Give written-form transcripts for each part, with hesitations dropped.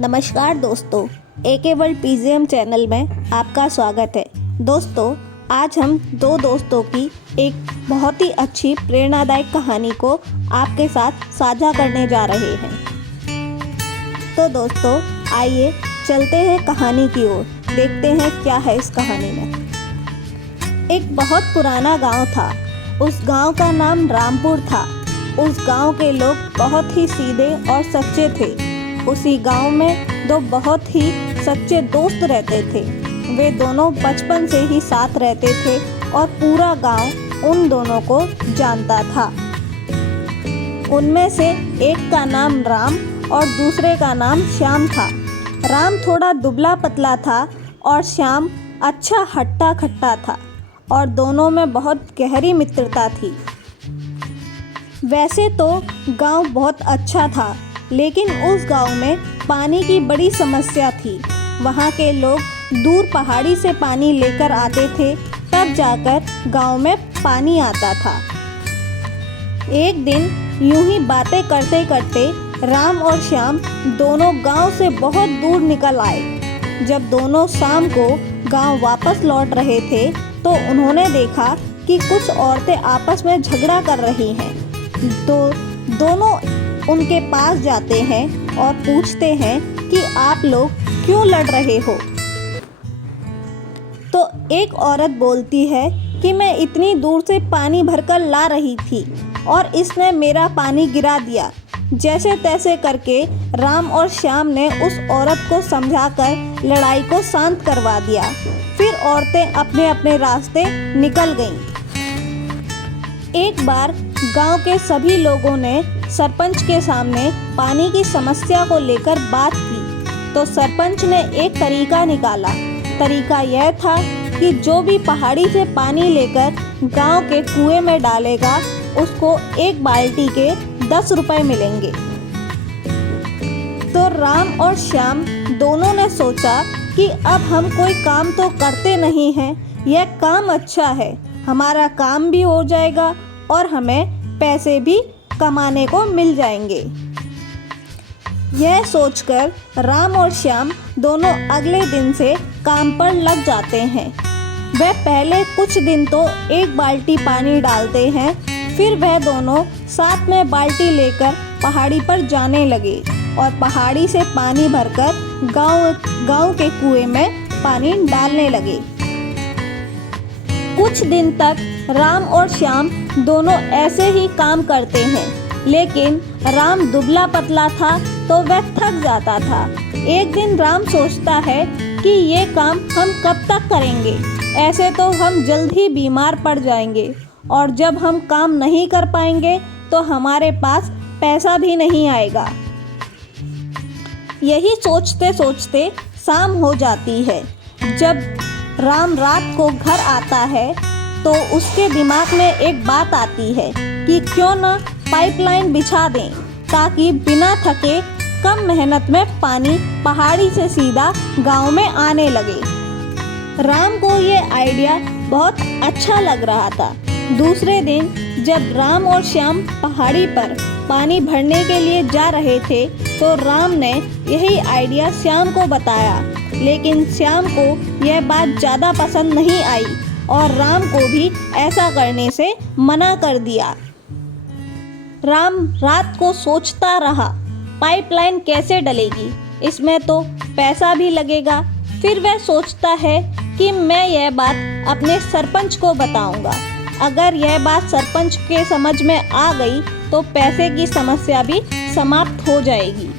नमस्कार दोस्तों, एके world PGM channel में आपका स्वागत है। दोस्तों, आज हम दो दोस्तों की एक बहुत ही अच्छी प्रेरणादायक कहानी को आपके साथ साझा करने जा रहे हैं। तो दोस्तों, आइए चलते हैं कहानी की ओर, देखते हैं क्या है इस कहानी में। एक बहुत पुराना गांव था। उस गांव का नाम रामपुर था। उस गांव के लोग बहुत ही सीधे और सच्चे थे। उसी गांव में दो बहुत ही सच्चे दोस्त रहते थे। वे दोनों बचपन से ही साथ रहते थे और पूरा गांव उन दोनों को जानता था। उनमें से एक का नाम राम और दूसरे का नाम श्याम था। राम थोड़ा दुबला पतला था और श्याम अच्छा हट्टा खट्टा था और दोनों में बहुत गहरी मित्रता थी। वैसे तो गांव बहुत अच्छा था, लेकिन उस गांव में पानी की बड़ी समस्या थी। वहाँ के लोग दूर पहाड़ी से पानी लेकर आते थे, तब जाकर गांव में पानी आता था। एक दिन यूं ही बातें करते करते राम और श्याम दोनों गांव से बहुत दूर निकल आए। जब दोनों शाम को गांव वापस लौट रहे थे तो उन्होंने देखा कि कुछ औरतें आपस में झगड़ा कर रही हैं। तो दोनों उनके पास जाते हैं और पूछते हैं कि आप लोग क्यों लड़ रहे हो। तो एक औरत बोलती है कि मैं इतनी दूर से पानी भरकर ला रही थी और इसने मेरा पानी गिरा दिया। जैसे तैसे करके राम और श्याम ने उस औरत को समझाकर लड़ाई को शांत करवा दिया। फिर औरतें अपने अपने रास्ते निकल गईं। एक बार गांव के सभी लोगों ने सरपंच के सामने पानी की समस्या को लेकर बात की। तो सरपंच ने एक तरीका निकाला। तरीका यह था कि जो भी पहाड़ी से पानी लेकर गांव के कुएं में डालेगा, उसको एक बाल्टी के 10 रुपए मिलेंगे। तो राम और श्याम दोनों ने सोचा कि अब हम कोई काम तो करते नहीं हैं, यह काम अच्छा है, हमारा काम भी हो जाएगा और हमें पैसे भी कमाने को मिल जाएंगे। यह सोचकर राम और श्याम दोनों अगले दिन से काम पर लग जाते हैं। वह पहले कुछ दिन तो एक बाल्टी पानी डालते हैं, फिर वह दोनों साथ में बाल्टी लेकर पहाड़ी पर जाने लगे और पहाड़ी से पानी भरकर गांव के कुएं में पानी डालने लगे। कुछ दिन तक राम और श्याम दोनों ऐसे ही काम करते हैं, लेकिन राम दुबला पतला था तो वह थक जाता था। एक दिन राम सोचता है कि ये काम हम कब तक करेंगे, ऐसे तो हम जल्द ही बीमार पड़ जाएंगे और जब हम काम नहीं कर पाएंगे तो हमारे पास पैसा भी नहीं आएगा। यही सोचते सोचते शाम हो जाती है। जब राम रात को घर आता है तो उसके दिमाग में एक बात आती है कि क्यों ना पाइपलाइन बिछा दें, ताकि बिना थके कम मेहनत में पानी पहाड़ी से सीधा गांव में आने लगे। राम को ये आइडिया बहुत अच्छा लग रहा था। दूसरे दिन जब राम और श्याम पहाड़ी पर पानी भरने के लिए जा रहे थे तो राम ने यही आइडिया श्याम को बताया, लेकिन श्याम को यह बात ज़्यादा पसंद नहीं आई और राम को भी ऐसा करने से मना कर दिया। राम रात को सोचता रहा, पाइपलाइन कैसे डलेगी, इसमें तो पैसा भी लगेगा। फिर वह सोचता है कि मैं यह बात अपने सरपंच को बताऊंगा। अगर यह बात सरपंच के समझ में आ गई तो पैसे की समस्या भी समाप्त हो जाएगी।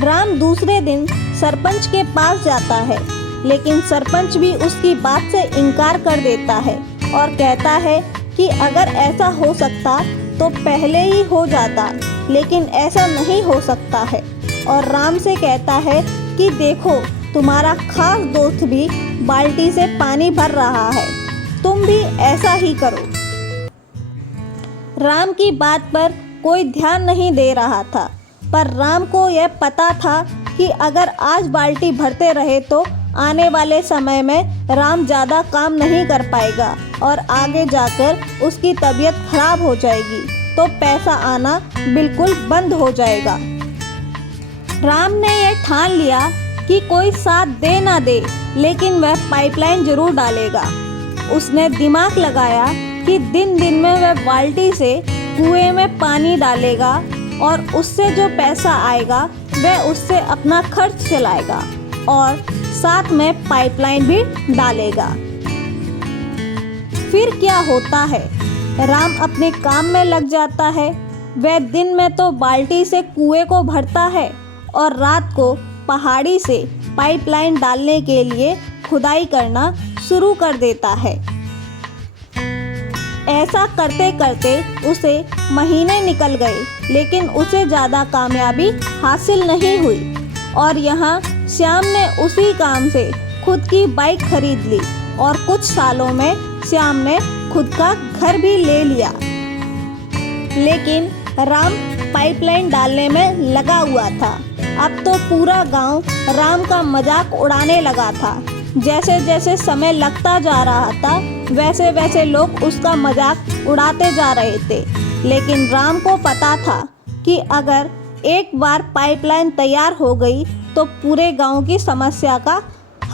राम दूसरे दिन सरपंच के पास जाता है, लेकिन सरपंच भी उसकी बात से इनकार कर देता है और कहता है कि अगर ऐसा हो सकता तो पहले ही हो जाता, लेकिन ऐसा नहीं हो सकता है। और राम से कहता है कि देखो, तुम्हारा खास दोस्त भी बाल्टी से पानी भर रहा है, तुम भी ऐसा ही करो। राम की बात पर कोई ध्यान नहीं दे रहा था, पर राम को यह पता था कि अगर आज बाल्टी भरते रहे तो आने वाले समय में राम ज़्यादा काम नहीं कर पाएगा और आगे जाकर उसकी तबीयत खराब हो जाएगी, तो पैसा आना बिल्कुल बंद हो जाएगा। राम ने यह ठान लिया कि कोई साथ दे ना दे, लेकिन वह पाइपलाइन जरूर डालेगा। उसने दिमाग लगाया कि दिन दिन में वह बाल्टी से कुएं में पानी डालेगा और उससे जो पैसा आएगा वह उससे अपना खर्च चलाएगा और साथ में पाइपलाइन भी डालेगा। फिर क्या होता है, राम अपने काम में लग जाता है। वह दिन में तो बाल्टी से कुएं को भरता है और रात को पहाड़ी से पाइपलाइन डालने के लिए खुदाई करना शुरू कर देता है। ऐसा करते करते उसे महीने निकल गए, लेकिन उसे ज़्यादा कामयाबी हासिल नहीं हुई और यहाँ श्याम ने उसी काम से खुद की बाइक खरीद ली और कुछ सालों में श्याम ने खुद का घर भी ले लिया। लेकिन राम पाइपलाइन डालने में लगा हुआ था। अब तो पूरा गांव राम का मजाक उड़ाने लगा था। जैसे जैसे समय लगता जा रहा था वैसे वैसे लोग उसका मजाक उड़ाते जा रहे थे। लेकिन राम को पता था कि अगर एक बार पाइपलाइन तैयार हो गई तो पूरे गांव की समस्या का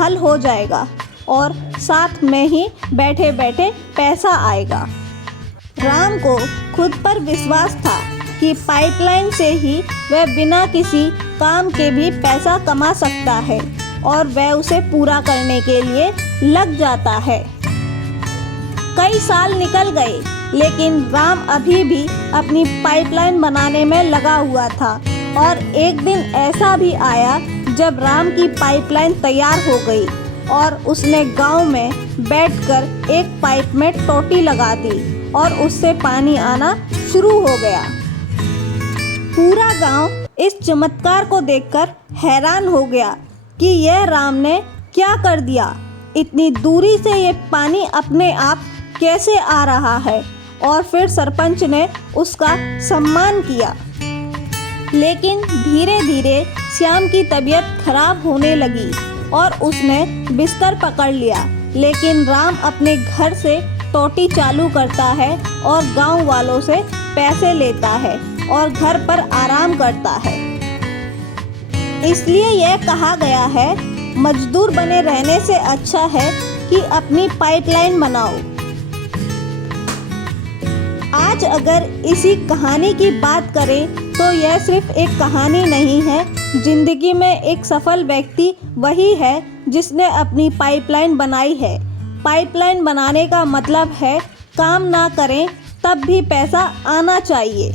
हल हो जाएगा और साथ में ही बैठे बैठे पैसा आएगा। राम को खुद पर विश्वास था कि पाइपलाइन से ही वह बिना किसी काम के भी पैसा कमा सकता है और वह उसे पूरा करने के लिए लग जाता है। कई साल निकल गए, लेकिन राम अभी भी अपनी पाइपलाइन बनाने में लगा हुआ था और एक दिन ऐसा भी आया जब राम की पाइपलाइन तैयार हो गई और उसने गांव में बैठकर एक पाइप में टोटी लगा दी और उससे पानी आना शुरू हो गया। पूरा गांव इस चमत्कार को देखकर हैरान हो गया कि यह राम ने क्या कर दिया। इतनी दूरी से ये पानी अपने आप कैसे आ रहा है। और फिर सरपंच ने उसका सम्मान किया। लेकिन धीरे धीरे श्याम की तबीयत खराब होने लगी और उसने बिस्तर पकड़ लिया। लेकिन राम अपने घर से टोटी चालू करता है और गांव वालों से पैसे लेता है और घर पर आराम करता है। इसलिए यह कहा गया है, मजदूर बने रहने से अच्छा है कि अपनी पाइपलाइन बनाओ। आज अगर इसी कहानी की बात करें तो यह सिर्फ एक कहानी नहीं है। जिंदगी में एक सफल व्यक्ति वही है जिसने अपनी पाइपलाइन बनाई है। पाइपलाइन बनाने का मतलब है काम ना करें तब भी पैसा आना चाहिए।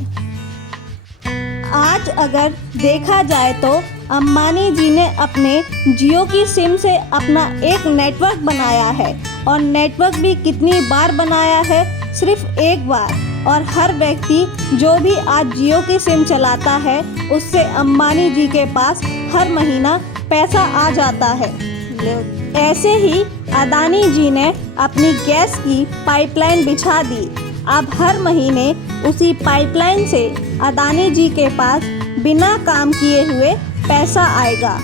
आज अगर देखा जाए तो अंबानी जी ने अपने जियो की सिम से अपना एक नेटवर्क बनाया है और नेटवर्क भी कितनी बार बनाया है, सिर्फ एक बार। और हर व्यक्ति जो भी आज जियो की सिम चलाता है उससे अंबानी जी के पास हर महीना पैसा आ जाता है। ऐसे ही अदानी जी ने अपनी गैस की पाइपलाइन बिछा दी। अब हर महीने उसी पाइपलाइन से अदानी जी के पास बिना काम किए हुए पैसा आएगा।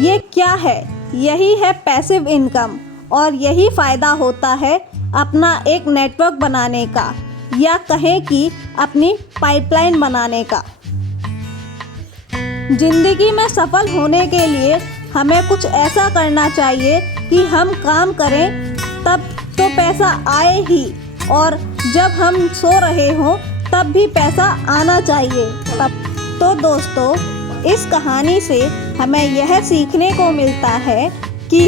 ये क्या है? यही है पैसिव इनकम और यही फ़ायदा होता है अपना एक नेटवर्क बनाने का, या कहें कि अपनी पाइपलाइन बनाने का। जिंदगी में सफल होने के लिए हमें कुछ ऐसा करना चाहिए कि हम काम करें तब तो पैसा आए ही, और जब हम सो रहे हों तब भी पैसा आना चाहिए। तो दोस्तों, इस कहानी से हमें यह सीखने को मिलता है कि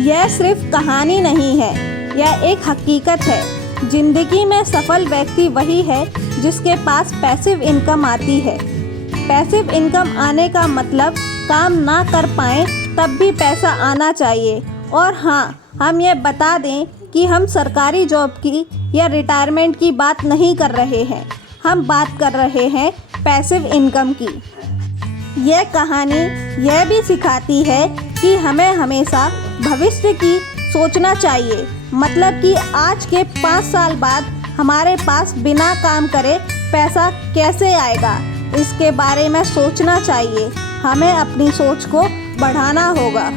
यह सिर्फ कहानी नहीं है, यह एक हकीकत है। जिंदगी में सफल व्यक्ति वही है जिसके पास पैसिव इनकम आती है। पैसिव इनकम आने का मतलब काम ना कर पाएँ तब भी पैसा आना चाहिए। और हाँ, हम ये बता दें कि हम सरकारी जॉब की या रिटायरमेंट की बात नहीं कर रहे हैं, हम बात कर रहे हैं पैसिव इनकम की। यह कहानी यह भी सिखाती है कि हमें हमेशा भविष्य की सोचना चाहिए। मतलब कि आज के 5 साल बाद हमारे पास बिना काम करे पैसा कैसे आएगा, इसके बारे में सोचना चाहिए। हमें अपनी सोच को बढ़ाना होगा।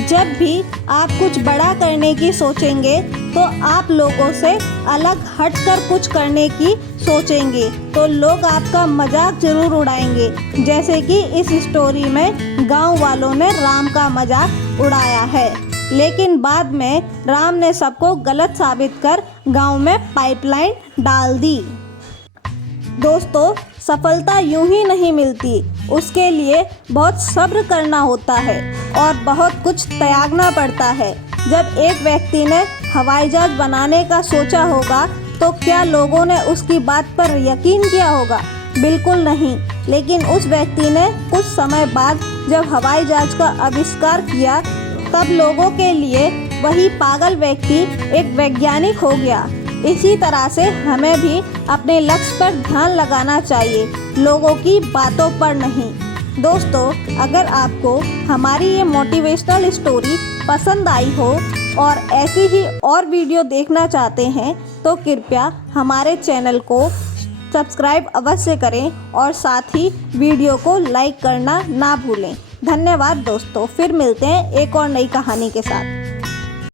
जब भी आप कुछ बड़ा करने की सोचेंगे तो आप लोगों से अलग हटकर कुछ करने की सोचेंगे तो लोग आपका मजाक जरूर उड़ाएंगे, जैसे कि इस स्टोरी में गांव वालों ने राम का मजाक उड़ाया है। लेकिन बाद में राम ने सबको गलत साबित कर गांव में पाइपलाइन डाल दी। दोस्तों, सफलता यूं ही नहीं मिलती, उसके लिए बहुत सब्र करना होता है और बहुत कुछ त्यागना पड़ता है। जब एक व्यक्ति ने हवाई जहाज बनाने का सोचा होगा तो क्या लोगों ने उसकी बात पर यकीन किया होगा? बिल्कुल नहीं। लेकिन उस व्यक्ति ने कुछ समय बाद जब हवाई जहाज का आविष्कार किया तब लोगों के लिए वही पागल व्यक्ति एक वैज्ञानिक हो गया। इसी तरह से हमें भी अपने लक्ष्य पर ध्यान लगाना चाहिए, लोगों की बातों पर नहीं। दोस्तों, अगर आपको हमारी ये मोटिवेशनल स्टोरी पसंद आई हो और ऐसी ही और वीडियो देखना चाहते हैं तो कृपया हमारे चैनल को सब्सक्राइब अवश्य करें और साथ ही वीडियो को लाइक करना ना भूलें। धन्यवाद दोस्तों, फिर मिलते हैं एक और नई कहानी के साथ।